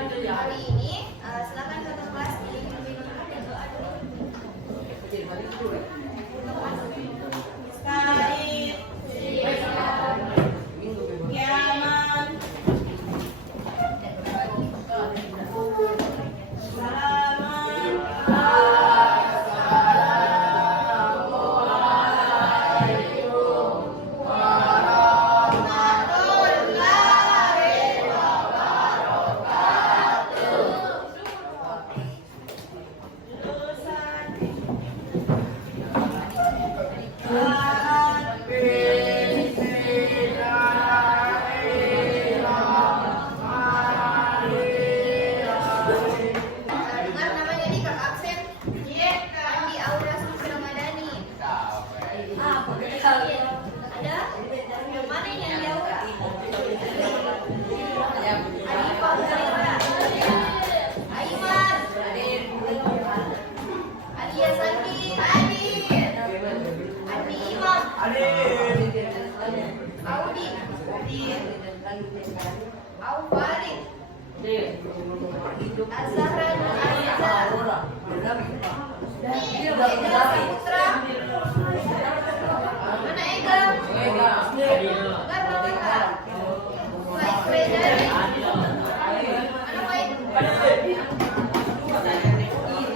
Hari ini silakan satu kelas ini. Sekali. Kiaman. Salaman. Dengar namanya di Kak absen. Andi Aura Sukri Ramadhani. Ada? Yang mana ini Andi Aura? Adi Fauzalira. Aiman. Adia Sandi. Adi Imam. Audi. Aufarid. Azhara Nuraiza. Ega Saputra. Mana Ega? Enggak Rawata. Faiz Redari. Mana Faiz?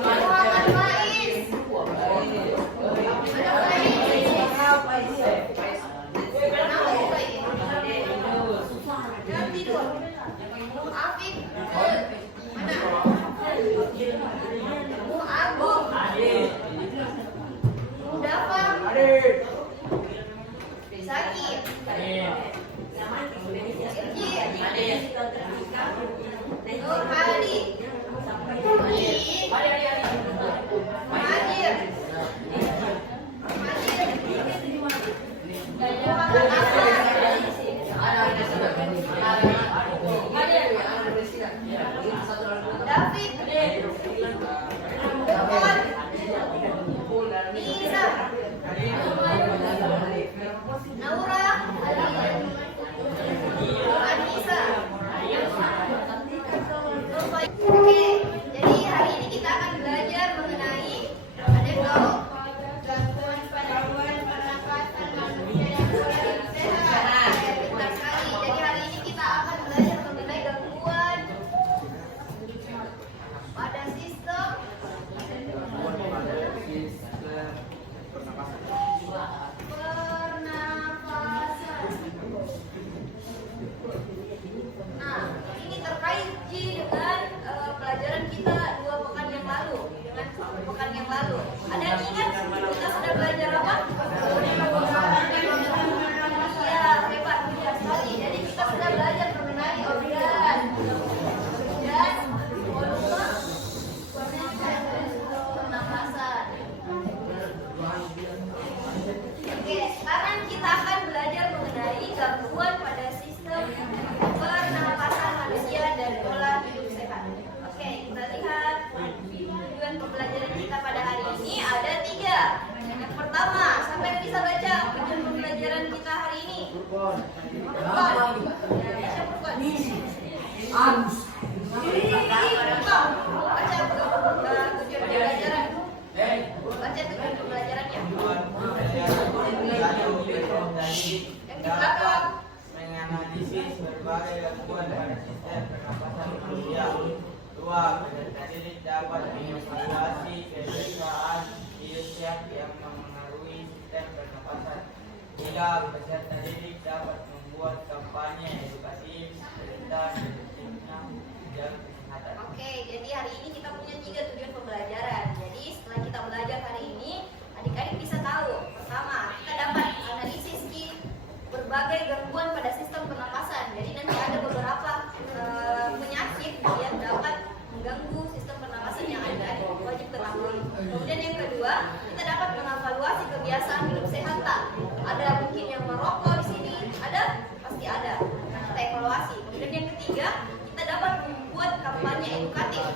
Muhammad Faiz. Mana Faiz? Nama Faiz. Jangan tidur. Afif. Mana? Agung. Mudafa. Zaki. Nur Hadi. Mahir. Muhammad David. Dekon. Nisa. Naura. Anissa. Oke, jadi hari ini kita akan belajar mengenai ada tahu gangguan pada pernapasan manusia yang kurang sehat. Pintar sekali. Jadi hari ini kita akan belajar mengenai gangguan pada sistem pernapasan. Nah, ini terkait dengan pelajaran kita 2 pekan yang lalu. Ada yang ingat kita sudah belajar apa? Iya, hebat, mudah sekali. Jadi kita sudah belajar mengenai organ dan volume pernapasan. Oke, sekarang kita akan belajar mengenai gangguan pada sistem pernapasan manusia dan pola hidup sehat. Oke, kita lihat tujuan pembelajaran kita pada hari ini ada 3. Yang pertama, siapa yang bisa baca tujuan pembelajaran kita hari ini? Furqan. Siapa Furqan? Baca tujuan pembelajaran. Baca tujuan pembelajarannya. Yang di belakang. Menganalisis berbagai gangguan pada sistem pernapasan manusia. 2. Peserta didik dapat mengevaluasi pemeriksaan biosyak yang memengaruhi sistem pernapasan. 3. Peserta didik dapat membuat kampanye edukatif tentang pentingnya dan kesehatan. Oke, jadi hari ini kita punya 3 tujuan pembelajaran. Jadi setelah kita belajar hari ini, adik-adik bisa tahu. Pertama, kita dapat analisis di berbagai gangguan pada sistem pernapasan. Jadi nanti ada beberapa penyakit yang dapat mengganggu sistem pernapasan yang adik-adik wajib ketahui. Kemudian yang kedua, kita dapat mengevaluasi kebiasaan hidup sehat. Ada mungkin yang merokok di sini, ada pasti ada. Nah, kita evaluasi. Kemudian yang ketiga, kita dapat membuat kampanye edukatif.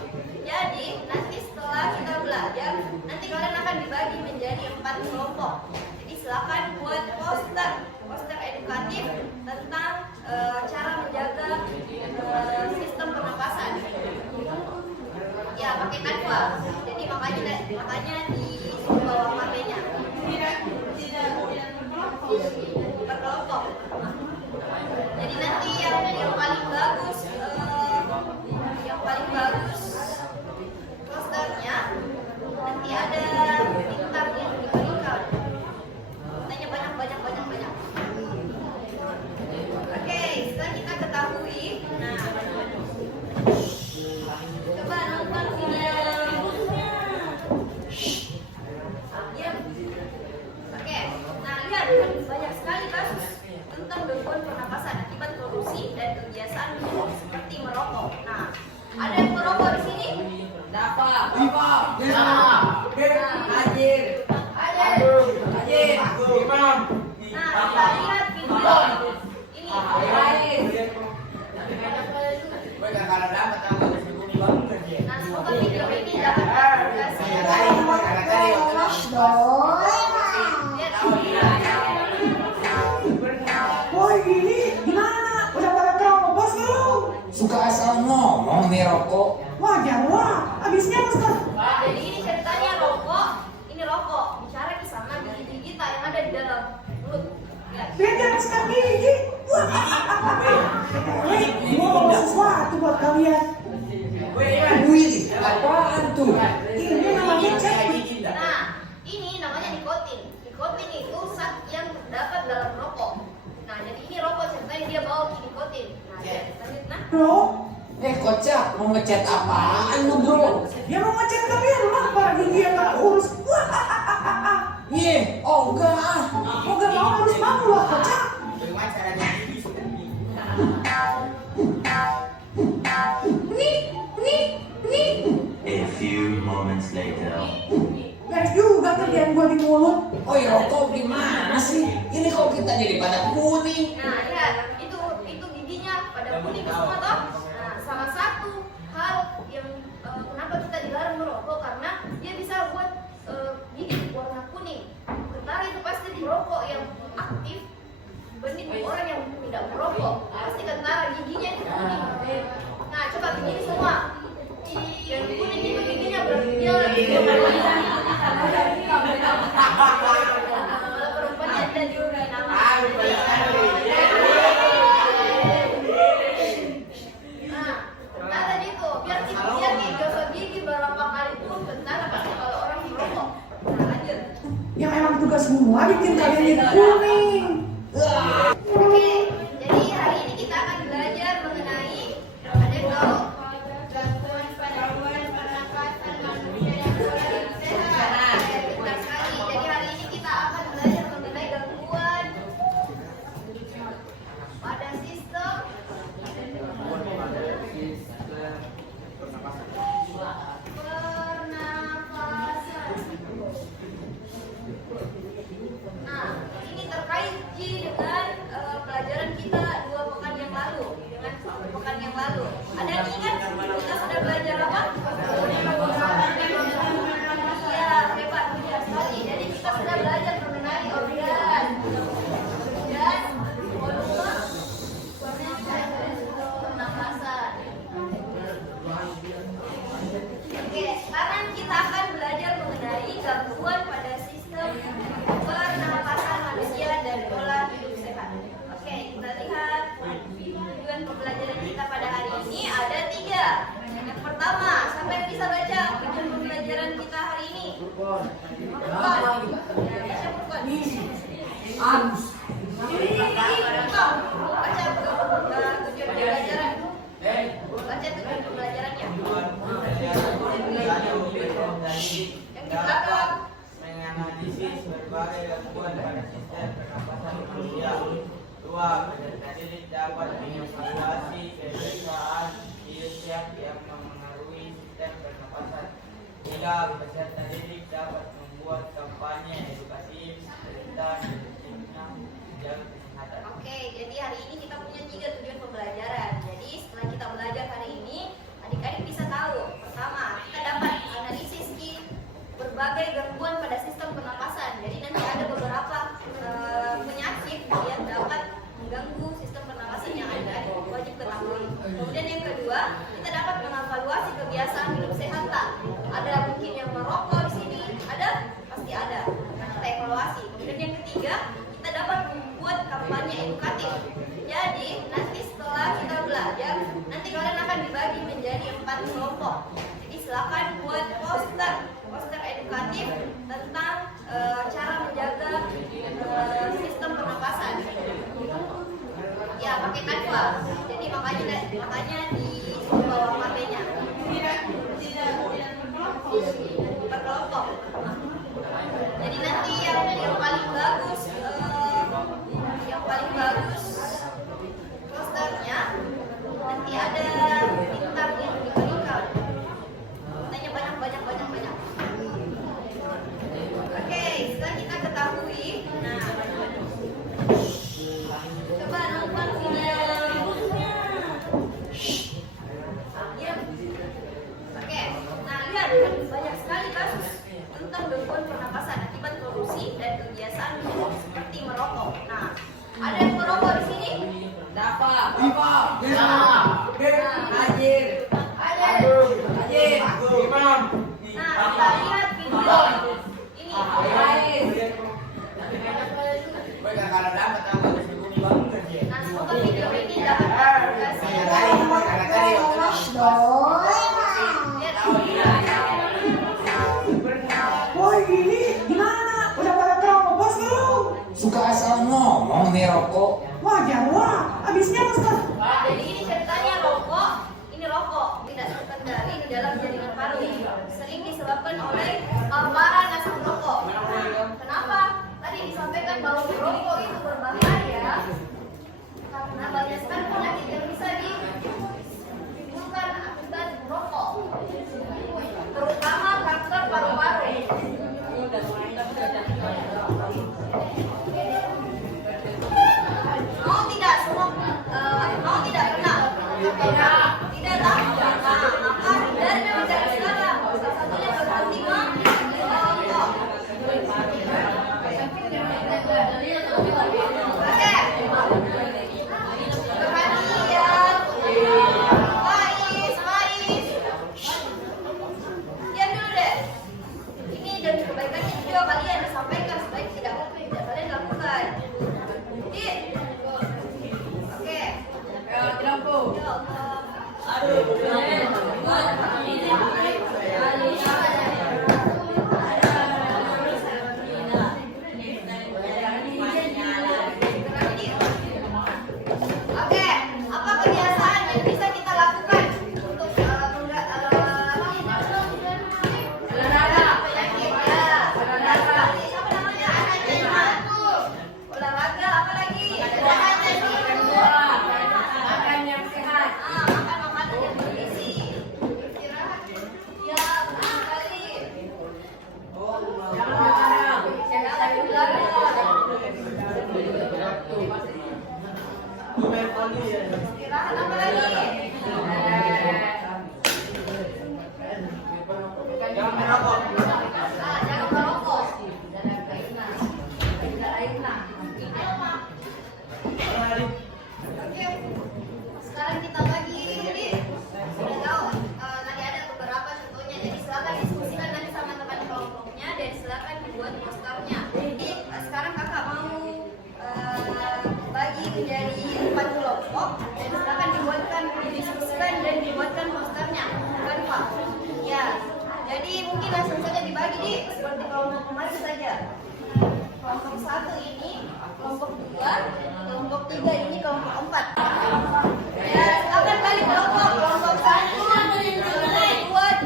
Jadi nanti setelah kita belajar, nanti kalian akan dibagi menjadi 4 kelompok. Jadi silakan buat poster edukatif tentang cara menjaga sistem pernapasan. lupa. Jadi makanya di bawah HP-nya. Berkelompok. Jadi nanti yang paling bagus posternya nanti ada bintang yang diberikan. Tanya banyak. Oke, setelah kita ketahui, nah coba nonton video. Diam. Oke, nah lihat banyak sekali kasus tentang gangguan pernapasan akibat polusi dan kebiasaan seperti merokok. Nah, ada yang merokok di sini? Dapat. Nah, kita lihat video ini. Nah, semoga video ini dapat mengedukasi. Woi Gili, gimana? Udah pada tahu ngebos belum? Suka asal ngomong nih rokok. Wajar lah, abisnya Ustaz. Jadi ini ceritanya ini rokok bicara sama gigi kita yang ada di dalam mulut. Lihat. Beda Ustaz gigi. Gua bawa sesuatu buat kalian. Wih, apaan tuh? Ini namanya cek. Nah, ini namanya nikotin. Nikotin itu zat yang terdapat dalam rokok. Nah, jadi ini rokok ceritanya dia bawa nikotin. Nah, lanjut nah. Bro, Kocak, mau ngecat apaan lu bro? dia mau ngecek kalian lah para gigi yang gak urus. Oh enggak ah. Mau gak mau harus mau lah kocak. Nih. A few moments later. Beres juga kerjaan gua di mulut. Oh ya rokok gimana sih? Ini kok kita jadi pada kuning? Nah, lihat itu giginya pada kuning semua toh. Nah, salah satu hal yang kenapa kita dilarang merokok karena dia bisa buat gigi warna kuning. Sementara itu pasti merokok yang aktif dibanding orang yang tidak merokok. Pasti kentara giginya itu kuning. Nah, coba gigi semua. Yang kuning itu giginya bergejala. Kalau perempuannya ada juga namanya. Nah, tadi itu biar gosok gigi berapa kali pun benar pasti kalau orang merokok. Nah, lanjut. Yang emang tugas semua bikin kalian jadi kuning. Oke, jadi hari ini kita akan belajar mengenai ada yang tahu gangguan pernapasan manusia yang kurang sehat. Pintar sekali. Jadi hari ini kita akan belajar mengenai gangguan pada sistem pernapasan. Nah, ini terkait Ji dengan pelajaran kita 2 pekan yang lalu. Dengan 1 pekan yang lalu. Ada yang ingat kita sudah belajar apa? Iya, hebat, mudah sekali. Jadi kita sudah belajar mengenai organ dan volume pernapasan. Oke, sekarang kita akan belajar mengenai gangguan pada sistem pernapasan manusia dan pola hidup sehat. Oke, kita lihat tujuan pembelajaran kita pada hari ini ada 3. Yang pertama, siapa yang bisa baca tujuan pembelajaran kita hari ini? Furqan. Baca Furqan. Baca tujuan pembelajaran. Baca tujuan pembelajarannya. Yang di belakang. Menganalisis berbagai gangguan pada sistem pernapasan manusia. 2. Peserta didik dapat mengevaluasi pemeriksaan IUCF yang memengaruhi sistem pernapasan. 3. Peserta didik dapat membuat kampanye edukasi tentang pentingnya menjaga kesehatan. Oke, jadi hari ini kita punya 3 tujuan pembelajaran. Jadi setelah kita belajar hari ini, adik-adik bisa tahu. Pertama, kita dapat analisis berbagai gangguan pada sistem pernapasan. Jadi nanti ada beberapa penyakit yang dapat mengganggu sistem pernapasan yang adik-adik wajib ketahui. Kemudian yang kedua, kita dapat mengevaluasi kebiasaan hidup sehat. Ada ketiga, kita dapat membuat kampanye edukatif. Jadi nanti setelah kita belajar, nanti kalian akan dibagi menjadi 4 kelompok. Jadi silakan buat poster edukatif tentang cara menjaga sistem pernapasan. Ya, pakai Canva. Jadi makanya di bawah HP-nya. Per kelompok. Jadi nanti yang paling bagus posternya nanti ada bintang yang diberikan. Tanya banyak. Oke, setelah kita ketahui, nah coba nonton video. Oke, nah lihat banyak sekali kasus tentang gangguan pernapasan akibat polusi dan kebiasaan buruk seperti merokok. Nah, ada yang merokok di sini? Dapat. Ada. Nah, kita lihat video ini. Nah, semoga video ini dapat Woi gini, gimana? Udah pada terobos belum? Suka asal ngomong nih rokok. Wajar lah, habisnya Ustaz. Jadi ini ceritanya rokok, ini rokok tidak terkendali di dalam jaringan paru. Sering disebabkan oleh paparan asap rokok. Kenapa? Tadi disampaikan bahwa rokok itu berbahaya karena banyak sekali penyakit yang bisa ditimbulkan akibat rokok, terutama kanker paru-paru. Mau tidak pernah? Tidak lah. Maka dari sekarang salah satunya berhenti merokok. Oke. Perhatian. Faiz. Diam dulu deh. Ini demi kebaikannya juga kalian sampaikan sebaik tidak kalian lakukan. Oke. Oke, apa kebiasaan yang bisa kita lakukan untuk olahraga penyakit ya? Olahraga. Apa namanya? Olahraga apa lagi? Makan yang sehat. Makan makanan yang bergizi. Istirahat. Ya, betul sekali. Jangan begadang. Jangan begadang. Istirahat apa lagi? Jangan merokok. Jangan merokok. Oke. Sekarang kita bagi jadi sudah tahu nanti ada beberapa contohnya. Jadi silakan diskusikan nanti sama teman kelompoknya dan silakan dibuat posternya. Jadi sekarang kakak mau bagi menjadi 4 kelompok dan silakan didiskusikan dan dibuatkan posternya. Bukan Pak? Ya. Jadi mungkin langsung saja dibagi di seperti kelompok kemarin saja. Kelompok 1 ini, kelompok 2, kelompok 3 ini, kelompok 4. Ya, silakan balik kelompok 1, kelompok 2,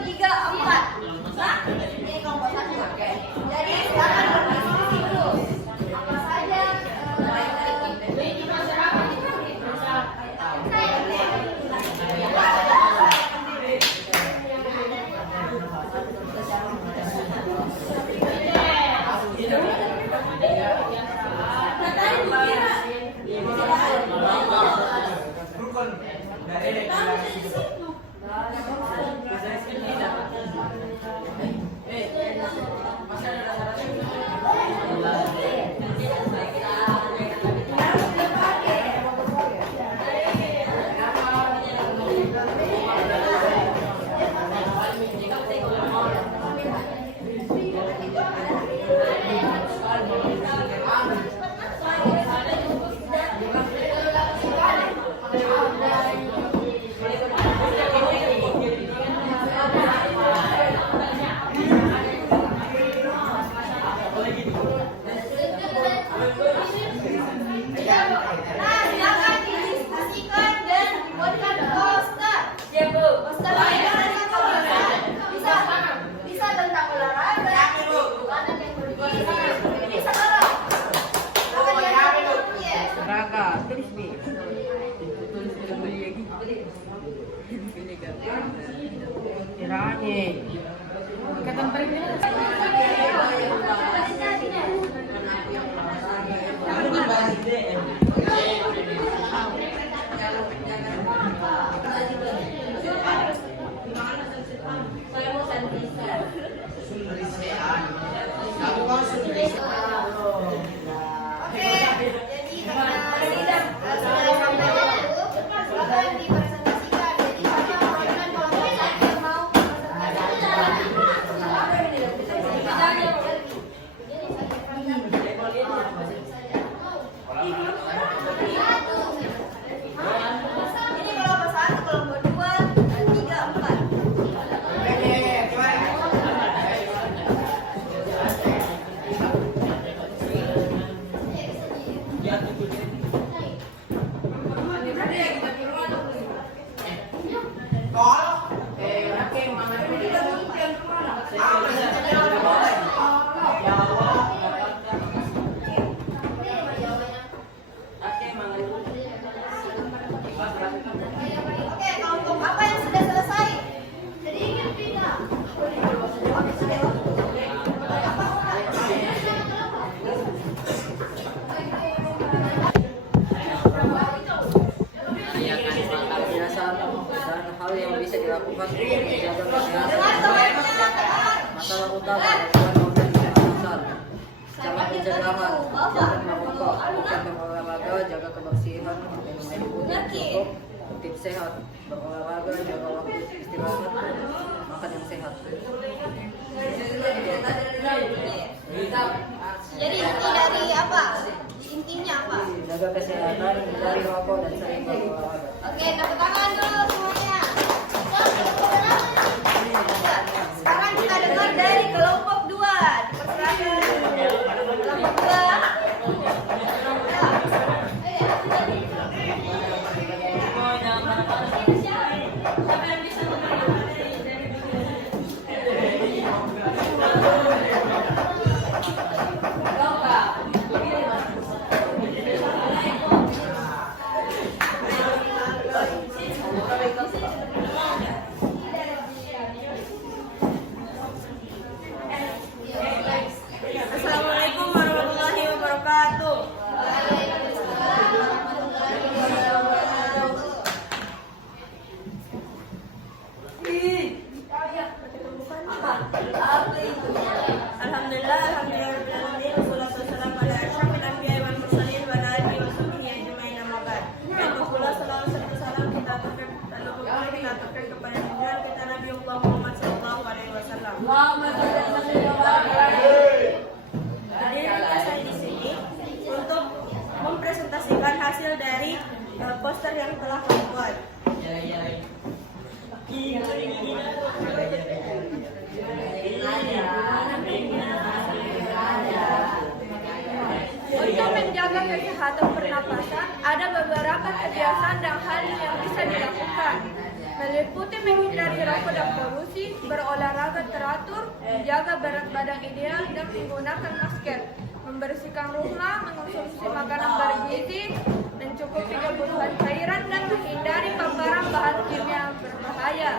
3, 4. Nah, ini kelompok 1. Jadi silakan berdiskusi dulu. Apa saja Ikatan peringan. Oke, jadi karena sudah sampai waktu, silakan dipresentasikan. Jadi siapa perwakilan kelompok yang mau ini kelompok 1, kelompok 2, 3, 4. Oke, kelompok apa yang sudah selesai? Sedikit tidak. Dan hal yang bisa dilakukan untuk menjaga kesehatan. Masalah utama adalah kesehatan. Cara pencegahan, jangan merokok, bukan berolahraga, jaga kebersihan, minum air putih yang cukup, aktif sehat, berolahraga, jaga waktu istirahat, makan yang sehat. Jadi inti dari apa? Intinya apa? Jaga kesehatan, hindari rokok dan sering berolahraga. Oke, tepuk tangan dulu semuanya. Sekarang kita dengar dari kelompok 2. Dipersilakan kelompok 2. Assalamualaikum warahmatullahi wabarakatuh. Alhamdulillah, alhamdulillah, wassalatu wassalamu ala asyrafil anbiya'i wal mursalin wa ala alihi wa sahbihi ajma'in amma ba'd. Kaitu pula salawat serta salam kita aturkan kepada junjungan kita Nabi Muhammad sallallahu alaihi wasallam. Hadir saya di sini untuk mempresentasikan hasil dari poster yang telah kami buat. Untuk menjaga kesehatan pernapasan, ada beberapa kebiasaan dan hal yang bisa dilakukan. Meliputi menghindari rokok dan polusi, berolahraga teratur, menjaga berat badan ideal, dan menggunakan masker. Membersihkan rumah, mengonsumsi makanan bergizi, mencukupi kebutuhan cairan, dan menghindari paparan bahan kimia yang berbahaya.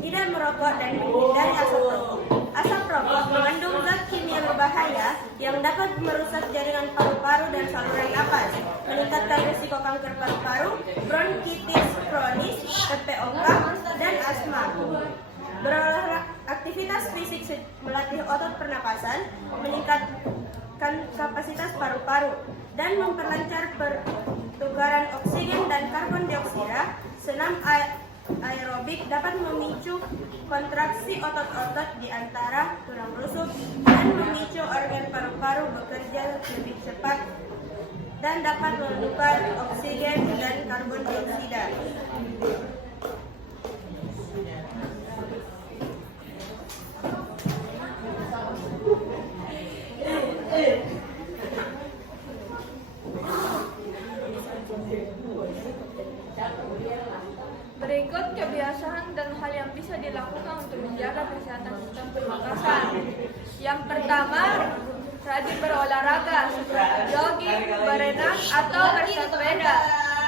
Tidak merokok dan menghindari asap rokok. Asap rokok mengandung zat kimia berbahaya yang dapat merusak jaringan paru-paru dan saluran napas, meningkatkan risiko kanker paru-paru, bronkitis kronis, PPOK, dan asma. Berolahraga, aktivitas fisik melatih otot pernapasan, meningkatkan kapasitas paru-paru, dan memperlancar pertukaran oksigen dan karbon dioksida. Senam aerobik dapat memicu kontraksi otot-otot di antara tulang rusuk dan memicu organ paru-paru bekerja lebih cepat dan dapat menukar oksigen dan karbon dioksida. Berikut kebiasaan dan hal yang bisa dilakukan untuk menjaga kesehatan sistem pernapasan. Yang pertama, rajin berolahraga seperti jogging, berenang, atau bersepeda.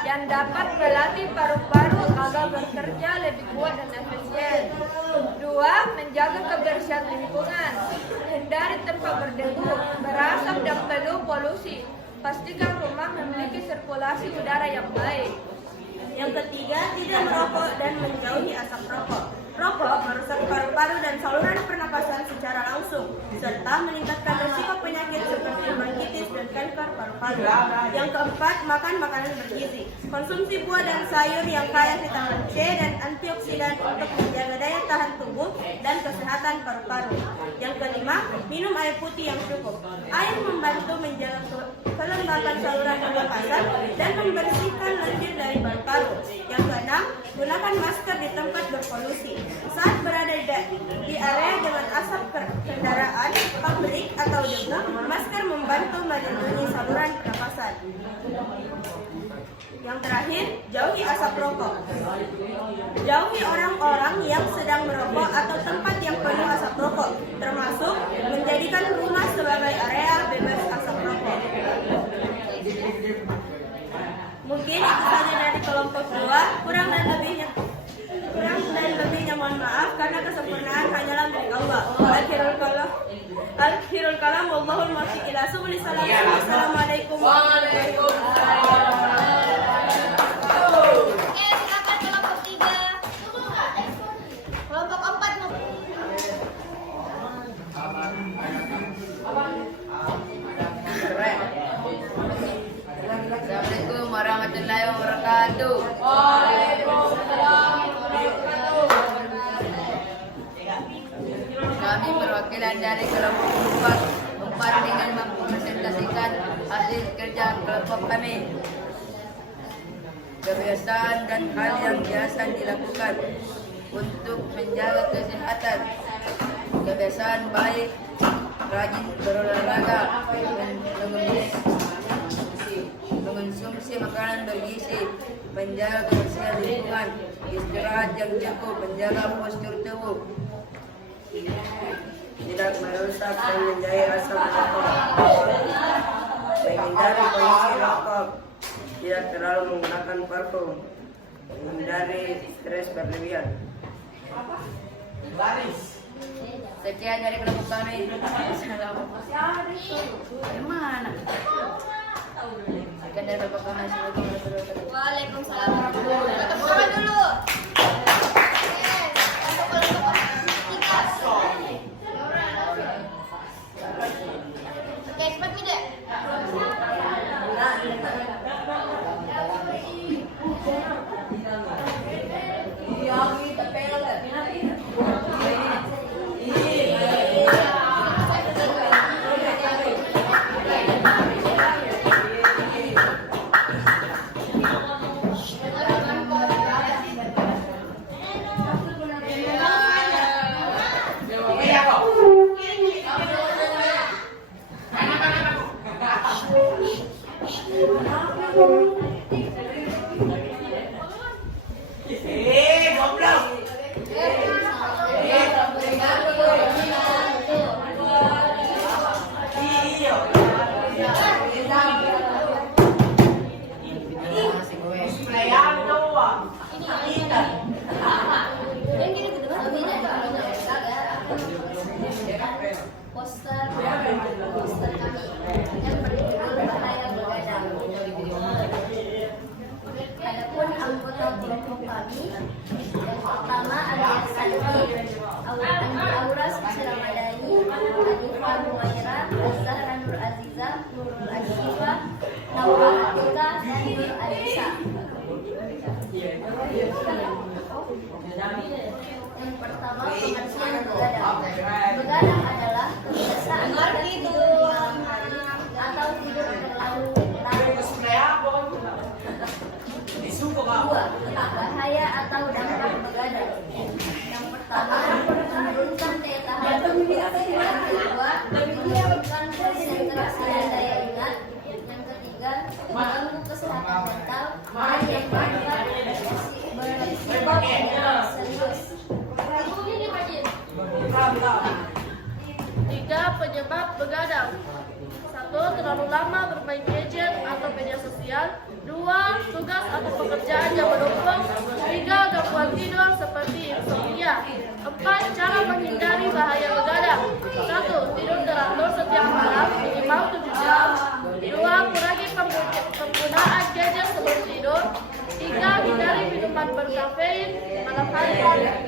yang dapat melatih paru-paru agar bekerja lebih kuat dan efisien. 2. Menjaga kebersihan lingkungan. Hindari tempat berdebu, berasap dan penuh polusi. Pastikan rumah memiliki sirkulasi udara yang baik. Yang ketiga, tidak merokok dan menjauhi asap rokok. Rokok merusak paru-paru dan saluran pernapasan secara langsung, serta meningkatkan risiko penyakit seperti bronkitis dan kanker paru-paru. Yang keempat, makan makanan bergizi. Konsumsi buah dan sayur yang kaya vitamin C dan antioksidan untuk menjaga daya tahan tubuh dan kesehatan paru-paru. Yang kelima, minum air putih yang cukup. Air membantu menjaga kelembapan saluran pernapasan dan membersihkan lendir dari paru-paru. Yang keenam, gunakan masker di tempat berpolusi. Saat berada di area dengan asap kendaraan, pabrik atau debu, masker membantu melindungi saluran pernapasan. Yang terakhir, jauhi asap rokok. Jauhi orang-orang yang sedang merokok atau tempat yang penuh asap rokok, termasuk menjadikan rumah sebagai area bebas asap rokok. Mungkin itu saja dari kelompok 2. Kurang dan lebihnya mohon maaf karena kesempurnaan hanyalah milik Allah. Akhirul kalam wallahul muwaffiq ila subul salam. Assalamualaikum warahmatullahi wabarakatuh. Oke, silakan kelompok 3. Kelompok 4 mau. Assalamualaikum warahmatullahi wabarakatuh. Kami perwakilan dari kelompok 4 dengan mempresentasikan hasil kerja kelompok kami. Kebiasaan dan hal yang biasa dilakukan untuk menjaga kesehatan. Kebiasaan baik, rajin berolahraga, mengonsumsi makanan bergizi, menjaga kebersihan lingkungan, istirahat yang cukup, menjaga postur tubuh, tidak merusak dan menjauhi asap rokok, menghindari polusi rokok, tidak terlalu menggunakan parfum, menghindari stres berlebihan. Sekian dari kelompok kami. Mana? Sekian dari kelompok kami. Waalaikumsalam warahmatullahi wabarakatuh. Dulu. Oke, cepat tidak? Poster kami yang berjudul Bahaya Begadang. Adapun anggota kelompok kami yang pertama ada Santi, Auras Ramadhani, Anifah Humaira, Zahra Nur Aziza, Nurul Asyifa, Nawa Atika, dan Nur Alisa. Yang pertama, pengertian begadang. Begadang adalah kebiasaan tidur di malam hari atau tidur terlalu larut. 2. Bahaya atau dampak begadang. Yang pertama, menurunkan daya tahan tubuh. Yang kedua, menurunkan konsentrasi dan daya ingat. Yang ketiga, mengganggu kesehatan mental. Dan yang keempat, berisiko penyakit serius. 3. Penyebab begadang. 1. Terlalu lama bermain gadget atau media sosial. 2. 2. Tugas atau pekerjaan yang menumpuk. 3. Gangguan tidur seperti insomnia. 4. Cara menghindari bahaya begadang. 1. Tidur teratur setiap malam minimal 7 jam. 2. Kurangi penggunaan gadget sebelum tidur. 3. Hindari minuman berkafein di malam hari.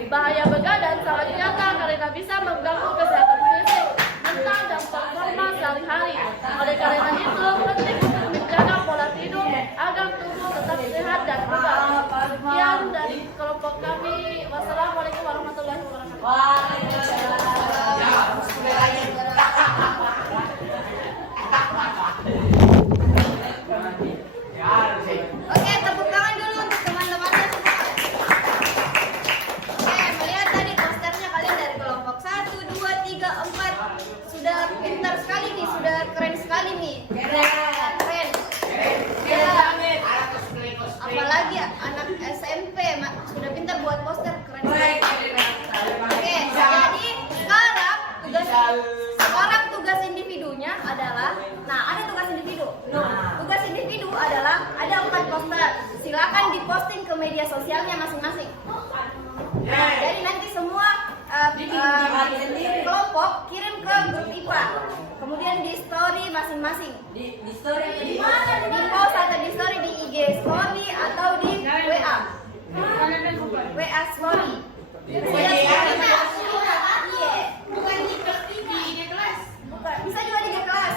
Bahaya begadang sangat nyata karena bisa mengganggu kesehatan fisik, mental, dan performa sehari-hari. Oleh karena itu, penting untuk menjaga pola tidur agar tubuh tetap sehat dan bugar. Sekian dari kelompok kami. Wassalamualaikum warahmatullahi wabarakatuh. Oke, tepuk tangan dulu untuk teman-temannya semua. Oke, melihat tadi posternya kalian dari kelompok 1, 2, 3, 4. Sudah pintar sekali nih, sudah keren sekali nih. Keren. Ya. Apalagi anak SMP sudah pintar buat poster, keren sekali. Oke, jadi sekarang tugas individunya adalah, ada tugas individu. Tugas individu adalah ada 4 poster. Silakan diposting ke media sosialnya masing-masing. Nah, jadi nanti semua kelompok kirim ke grup IPA. Kemudian di story masing-masing. Di story di mana? Di post atau di story di IG story atau di WA. WA story. Bukan di IG kelas. Bukan, bisa juga di IG kelas.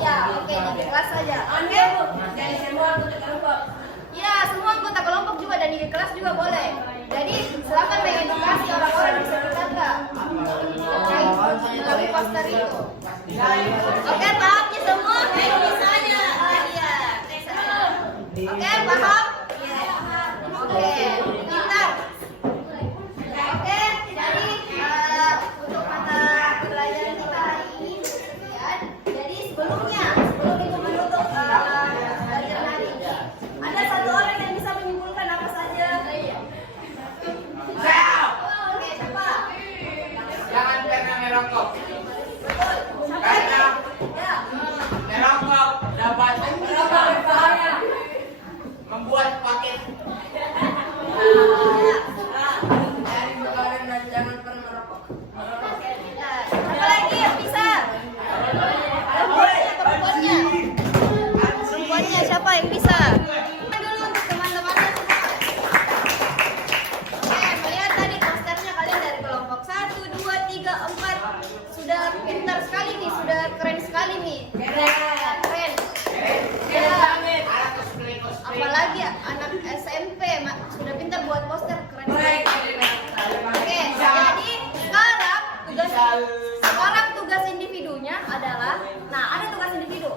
Ya, oke, di IG kelas saja. Oke. Dari semua anggota kelompok. Ya, semua anggota kelompok juga dan di IG kelas juga boleh. Jadi silakan mengedukasi orang-orang di sekitar melalui poster itu. Oke, pahamnya semua? Misalnya. Iya. Oke, paham? Oke, pintar. Oke, jadi untuk mata pelajaran kita hari ini sekian. Jadi sebelum itu menutup pelajaran hari ini, ada satu orang yang bisa menyimpulkan apa saja. Oke, siapa? Jangan pernah merokok. Betul. Siapa? Ya. Merokok dapat membuat paket. Jangan pernah merokok. Siapa lagi yang bisa? Perempuannya siapa yang bisa? Dulu untuk teman-temannya semua. Oke, melihat tadi posternya kalian dari kelompok 1, 2, 3, 4. Sudah pintar sekali nih, sudah keren sekali nih. Keren. Ya. Apalagi anak SMP sudah pintar buat poster, keren sekali. Oke, jadi sekarang tugas individunya adalah, ada tugas individu.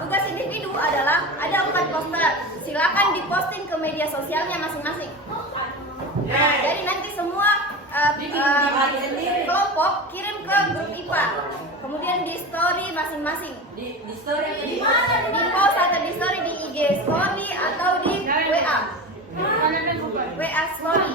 Tugas individu adalah ada 4 poster. Silakan diposting ke media sosialnya masing-masing. Nah, jadi nanti semua kelompok kirim ke grup IPA. Kemudian di story masing-masing. Di story di mana? Di post atau di story di IG story atau di WA. WA story.